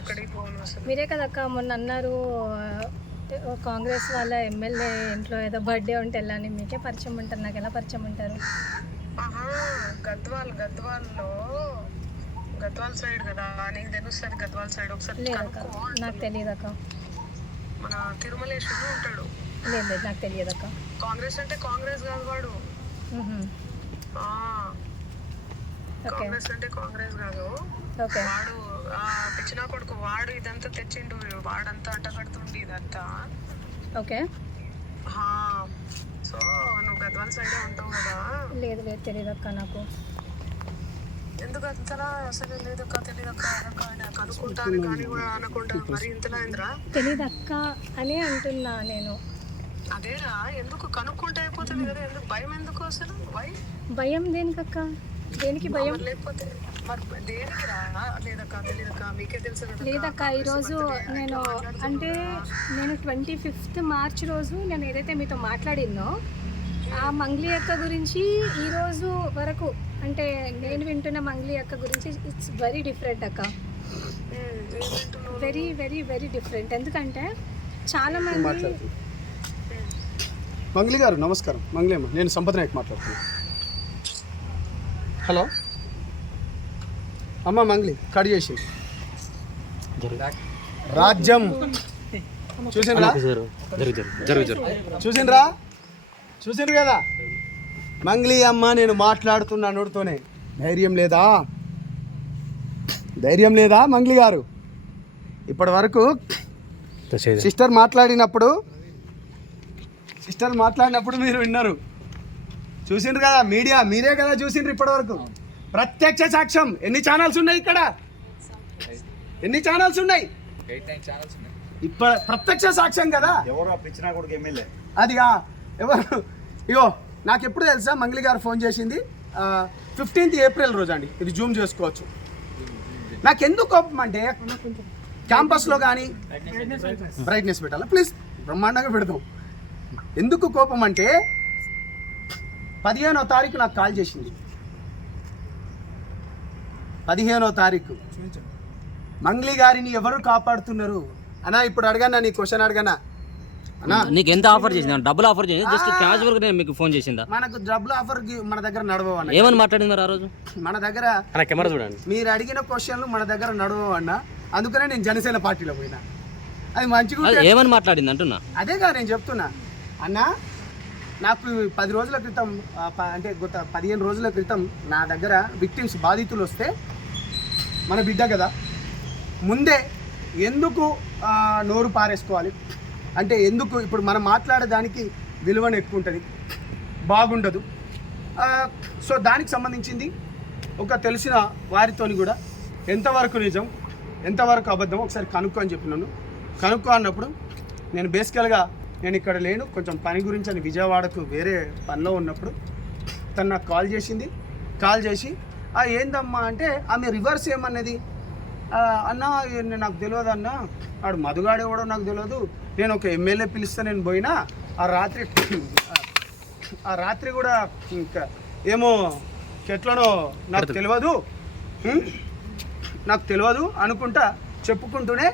ఎక్కడికి పోను అసలు. మీరే కదక్క మొన్న అన్నారు కాంగ్రెస్ వాళ్ళ ఎమ్మెల్యే ఇంట్లో ఏదో బర్త్డే ఉంటే వెళ్ళాలని. మీకే పరిచయం ఉంటారు, నాకు ఎలా పరిచయం ఉంటారు? గద్వాల్ సైడ్ కదా, నీకు తెలుస్తుంది గద్వాల్ సైడ్. ఒకసారి లేదక్క, నాకు తెలియదు అక్క. మన తిరుమలేశ్వరుడు ఉంటాడు. లేదు నాకు తెలియదు అక్క. కాంగ్రెస్ అంటే కాంగ్రెస్ కాదు వాడు. కాంగ్రెస్ అంటే కాంగ్రెస్ కాదు వాడు. పిచ్చినా కొడుకు వాడు. ఇదంతా తెచ్చిండు వాడంతా అంటగడుతుండి ఇదంతా. ఓకే. సో నువ్వు గద్వాల్ సైడే ఉంటావు కదా? లేదు తెలియదు అక్క నాకు. ఎందుకు అంతలా అసలు? లేదక్క తెలియదక్క కనుక్కుంటాను కానీ కూడా అనకుండా మరి ఇంతలా ఏంద్రా? తెలియదు అక్క అని అంటున్నా నేను. అదేరా, ఎందుకు కనుక్కుంటే అయిపోతుంది కదా, ఎందుకు భయం? ఎందుకు అసలు భయం? దేనికక్క? దేనికి భయం? లేకపోతే మరి దేనికి రా? లేదక్క తెలియదక్క, మీకే తెలుసు కదా. లేదక్క, ఈరోజు నేను 25th మార్చ్ రోజు నేను ఏదైతే మీతో మాట్లాడినో ఆ మంగ్లీ అక్క గురించి ఈరోజు వరకు అంటే నేను వింటున్న మంగ్లీ అక్క గురించి ఇట్స్ వెరీ డిఫరెంట్ అక్క. Very very very different. ఎందుకంటే చాలా మంది. మంగ్లీ గారు నమస్కారం. మంగ్లీ అమ్మ, నేను సంపత్ నాయక్ మాట్లాడుతున్నాను. హలో అమ్మ, మంగ్లీ కట్ చేసి రాజ్యం చూసిండ్రు కదా మంగ్లీ అమ్మ. నేను మాట్లాడుతున్నా నోటితోనే. ధైర్యం లేదా మంగ్లీ గారు? ఇప్పటి వరకు సిస్టర్ మాట్లాడినప్పుడు మీరు విన్నారు, చూసిండ్రు కదా. మీడియా మీరే కదా చూసిండ్రు ఇప్పటి వరకు. ప్రత్యక్ష సాక్ష్యం. ఎన్ని ఛానల్స్ ఉన్నాయి ఇక్కడ? ఎన్ని ఛానల్స్ ఉన్నాయి? ఇప్పుడు ప్రత్యక్ష సాక్ష్యం కదా. ఎవరు పిచ్చినా కూడా ఎమ్మెల్యే అదిగా ఎవరు? ఇగో నాకు ఎప్పుడు తెలుసా మంగ్లీ గారు ఫోన్ చేసింది 15th ఏప్రిల్ రోజు అండి. ఇది జూమ్ చేసుకోవచ్చు. నాకు ఎందుకు కోపం అంటే క్యాంపస్లో కానీ బ్రైట్నెస్ పెట్టాలా ప్లీజ్, బ్రహ్మాండంగా పెడతాం. ఎందుకు కోపం అంటే 15వ తారీఖు నాకు కాల్ చేసింది. 15వ తారీఖు మంగ్లీ గారిని ఎవరు కాపాడుతున్నారు అన్నా? ఇప్పుడు అడగన్నా, నీ క్వశ్చన్ అడగనా అన్నా? నీకు ఎంత ఆఫర్ చేసింది? డబ్బులు ఆఫర్ చేసింది? జస్ట్ క్యాజువల్ గా నేను మీకు ఫోన్ చేసిందా? మనకు డబ్బులు ఆఫర్ మన దగ్గర నడవన్నా. ఏమని మాట్లాడింది మరి ఆ రోజు? మన దగ్గర కెమెరా చూడండి, మీరు అడిగిన క్వశ్చన్లు మన దగ్గర నడవన్నా. అందుకనే నేను జనసేన పార్టీలో పోయినా. అది మంచిగా ఏమని మాట్లాడింది అంటున్నా. అదేగా నేను చెప్తున్నా అన్నా. నాకు 10 రోజుల క్రితం అంటే గత 15 రోజుల క్రితం నా దగ్గర విక్టిమ్స్ బాధితులు వస్తే, మన బిడ్డ కదా, ముందే ఎందుకు నోరు పారేసుకోవాలి అంటే ఎందుకు? ఇప్పుడు మనం మాట్లాడేదానికి విలువను ఎక్కువ ఉంటుంది, బాగుండదు. సో దానికి సంబంధించింది ఒక తెలిసిన వారితోని కూడా ఎంతవరకు నిజం ఎంతవరకు అబద్ధం ఒకసారి కనుక్కో అని చెప్పినాను. కనుక్కో అన్నప్పుడు నేను బేసికల్గా నేను ఇక్కడ లేను, కొంచెం పని గురించి అని విజయవాడకు వేరే పనిలో ఉన్నప్పుడు తను నాకు కాల్ చేసింది. కాల్ చేసి ఏందమ్మా అంటే ఆమె రివర్స్ ఏమన్నది, అన్న నాకు తెలియదు అన్న, ఆడు మధుగాడు ఎవడో నాకు తెలియదు, నేను ఒక ఎమ్మెల్యే పిలిస్తే నేను పోయినా, ఆ రాత్రి కూడా ఇంకా ఏమో ఎట్లనో నాకు తెలియదు అనుకుంటా చెప్పుకుంటూనే